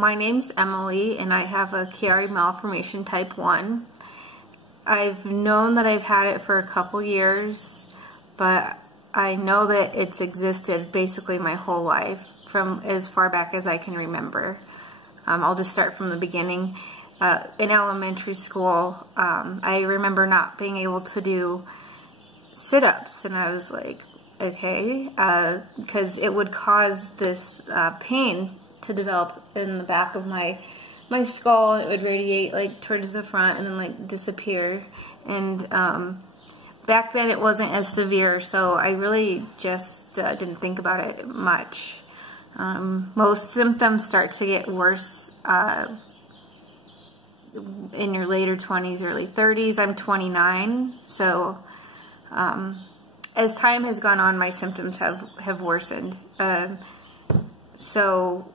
my name's Emily and I have a Chiari malformation type 1. I've known that I've had it for a couple years, but I know that it's existed basically my whole life, from as far back as I can remember. I'll just start from the beginning. In elementary school, I remember not being able to do sit-ups, and I was like, okay, because it would cause this pain to develop in the back of my skull, and it would radiate like towards the front and then like disappear. And back then it wasn't as severe, so I really just didn't think about it much. Most symptoms start to get worse in your later 20s, early 30s. I'm 29, so as time has gone on, my symptoms have worsened. So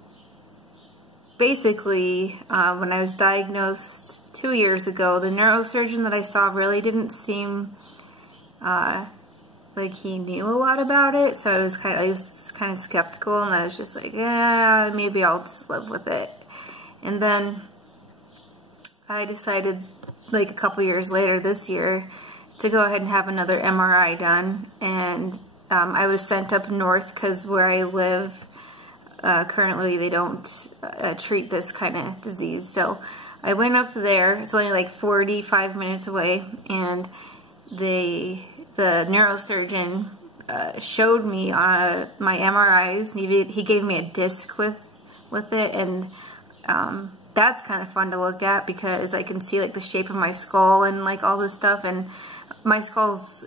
basically, when I was diagnosed 2 years ago, the neurosurgeon that I saw really didn't seem like he knew a lot about it. So I was kind of skeptical, and I was just like, yeah, maybe I'll just live with it. And then I decided, like a couple years later this year, to go ahead and have another MRI done. And I was sent up north because where I live currently they don't treat this kind of disease. So I went up there. It's only like 45 minutes away, and the neurosurgeon showed me my MRIs. He gave me a disc with it, and that's kind of fun to look at because I can see like the shape of my skull and like all this stuff. And my skull's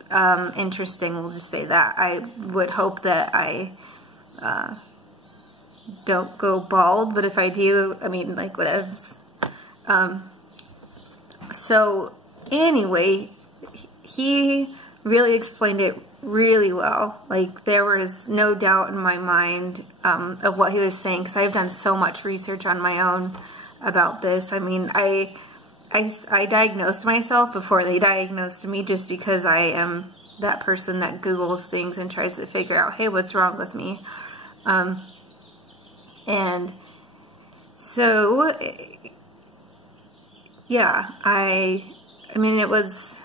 interesting, we'll just say that. I would hope that I don't go bald, but if I do, I mean, like, whatever. So anyway, he really explained it really well. Like, there was no doubt in my mind of what he was saying, because I've done so much research on my own about this. I mean, I diagnosed myself before they diagnosed me, just because I am that person that Googles things and tries to figure out, hey, what's wrong with me? And so, yeah, I mean, it was,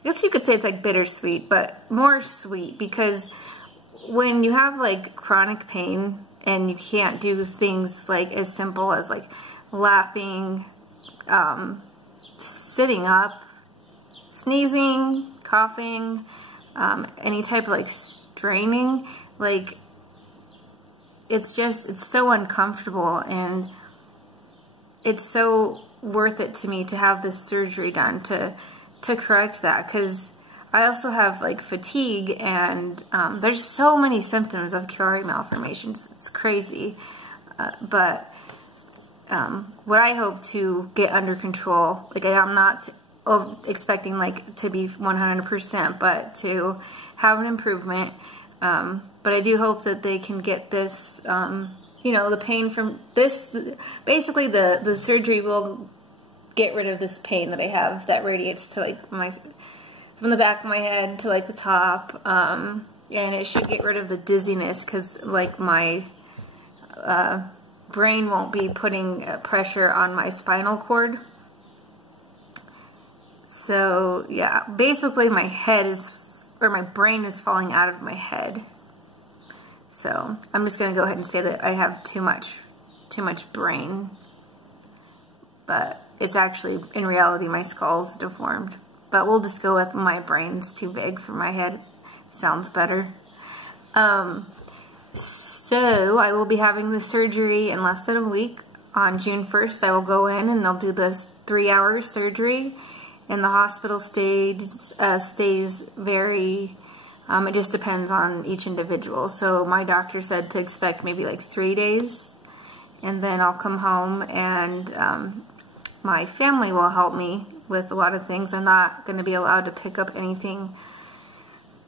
I guess you could say it's like bittersweet, but more sweet, because when you have like chronic pain and you can't do things like as simple as like laughing, sitting up, sneezing, coughing, any type of like straining, like it's so uncomfortable, and it's so worth it to me to have this surgery done to correct that, because I also have like fatigue, and there's so many symptoms of Chiari malformations. It's crazy. But what I hope to get under control, like I'm not expecting like to be 100%, but to have an improvement. But I do hope that they can get this, you know, the pain from this, basically the surgery will get rid of this pain that I have that radiates to like from the back of my head to like the top, and it should get rid of the dizziness, because like my brain won't be putting pressure on my spinal cord. So yeah, basically my brain is falling out of my head. So I'm just going to go ahead and say that I have too much brain, but it's actually, in reality, my skull's deformed. But we'll just go with my brain's too big for my head. Sounds better. So I will be having the surgery in less than a week. On June 1st, I will go in and they'll do this 3-hour surgery. And the hospital stays very, it just depends on each individual. So my doctor said to expect maybe like 3 days, and then I'll come home, and my family will help me with a lot of things. I'm not going to be allowed to pick up anything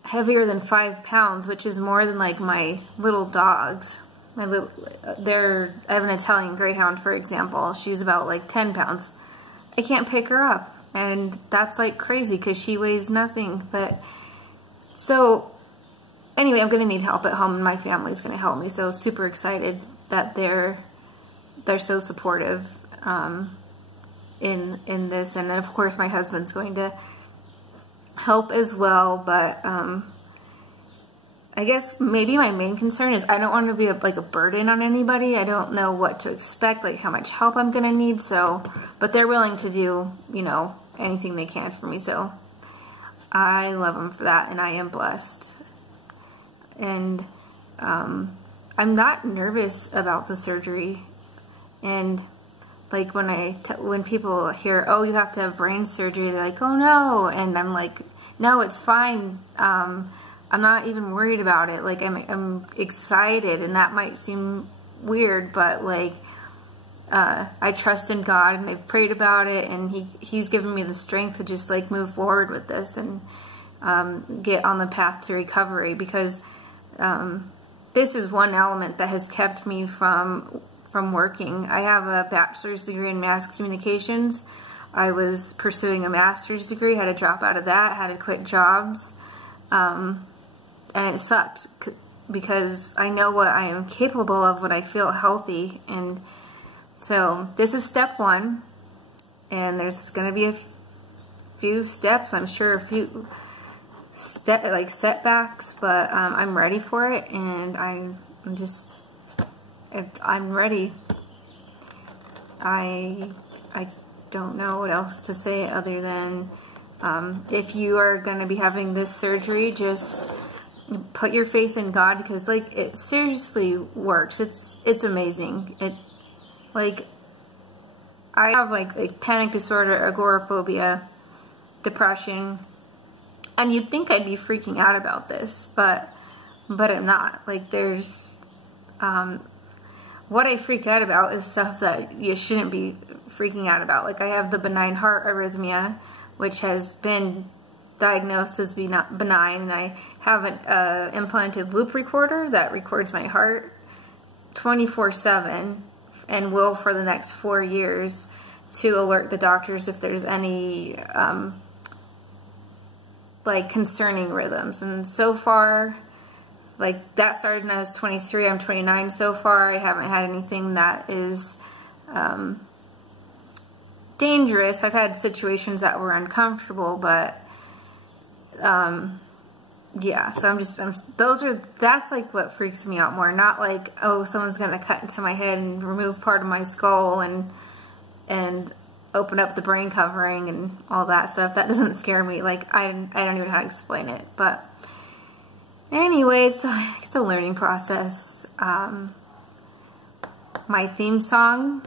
heavier than 5 pounds, which is more than like my little dogs. I have an Italian Greyhound, for example. She's about like 10 pounds. I can't pick her up. And that's like crazy because she weighs nothing. But so anyway, I'm going to need help at home, and my family's going to help me. So super excited that they're they're so supportive in this, and then of course my husband's going to help as well. But I guess maybe my main concern is I don't want to be like a burden on anybody. I don't know what to expect, like how much help I'm gonna need. So, but they're willing to do, you know, anything they can for me. So I love them for that, and I am blessed. And I'm not nervous about the surgery. And like when people hear, oh, you have to have brain surgery, they're like, oh no, and I'm like, no, it's fine. I'm not even worried about it. Like I'm excited, and that might seem weird, but like I trust in God, and I've prayed about it, and He's given me the strength to just like move forward with this and get on the path to recovery, because this is one element that has kept me from working. I have a bachelor's degree in mass communications. I was pursuing a master's degree, had to drop out of that, had to quit jobs. And it sucked because I know what I am capable of when I feel healthy. And so this is step one, and there's going to be a few steps, I'm sure, a few setbacks, but I'm ready for it, and I'm ready. I don't know what else to say other than if you are going to be having this surgery, just put your faith in God, because like it seriously works. It's amazing. Like I have like panic disorder, agoraphobia, depression, and you'd think I'd be freaking out about this, but I'm not. Like there's what I freak out about is stuff that you shouldn't be freaking out about. Like I have the benign heart arrhythmia, which has been diagnosed as benign, and I have an implanted loop recorder that records my heart 24/7 and will for the next 4 years, to alert the doctors if there's any like concerning rhythms. And so far, like that started when I was 23, I'm 29 so far. I haven't had anything that is dangerous. I've had situations that were uncomfortable, but yeah, so that's like what freaks me out more. Not like, oh, someone's gonna cut into my head and remove part of my skull and open up the brain covering and all that stuff. That doesn't scare me. Like I don't even know how to explain it. But anyway, it's a learning process. My theme song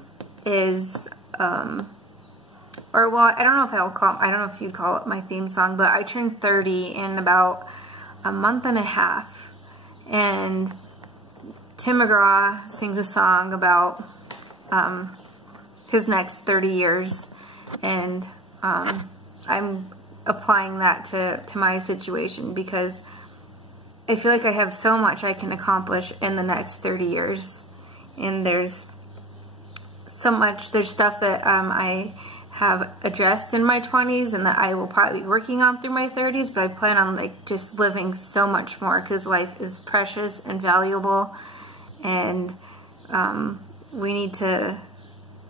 is or well, I don't know if you'd call it my theme song, but I turned 30 in about a month and a half, and Tim McGraw sings a song about his next 30 years, and I'm applying that to my situation, because I feel like I have so much I can accomplish in the next 30 years, and there's so much, there's stuff that I have addressed in my 20s and that I will probably be working on through my 30s, but I plan on like just living so much more, because life is precious and valuable, and we need to,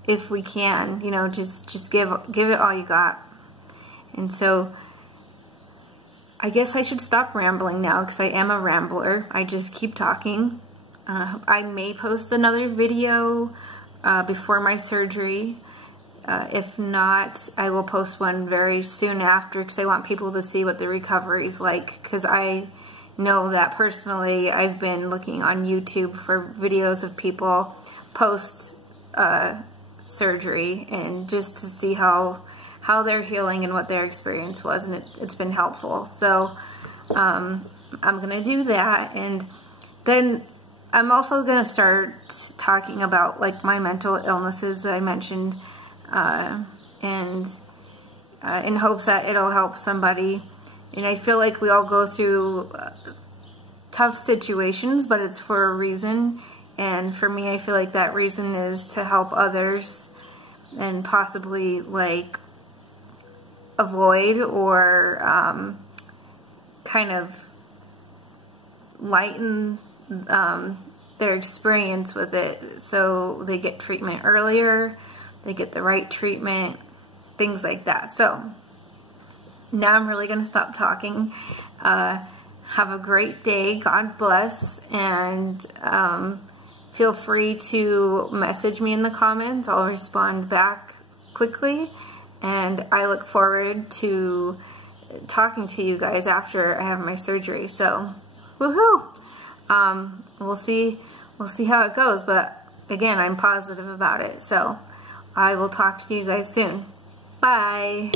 if we can, you know, just give it all you got. And so I guess I should stop rambling now, because I am a rambler. I just keep talking. I may post another video before my surgery. If not, I will post one very soon after, because I want people to see what the recovery is like, because I know that personally I've been looking on YouTube for videos of people post surgery, and just to see how they're healing and what their experience was, and it's been helpful. So I'm gonna do that, and then I'm also gonna start talking about like my mental illnesses that I mentioned, and in hopes that it'll help somebody. And I feel like we all go through tough situations, but it's for a reason. And for me, I feel like that reason is to help others and possibly like avoid or kind of lighten their experience with it, so they get treatment earlier, they get the right treatment, things like that. So now I'm really going to stop talking. Have a great day. God bless. And feel free to message me in the comments. I'll respond back quickly. And I look forward to talking to you guys after I have my surgery. So, woohoo! We'll see how it goes. But again, I'm positive about it. So I will talk to you guys soon. Bye.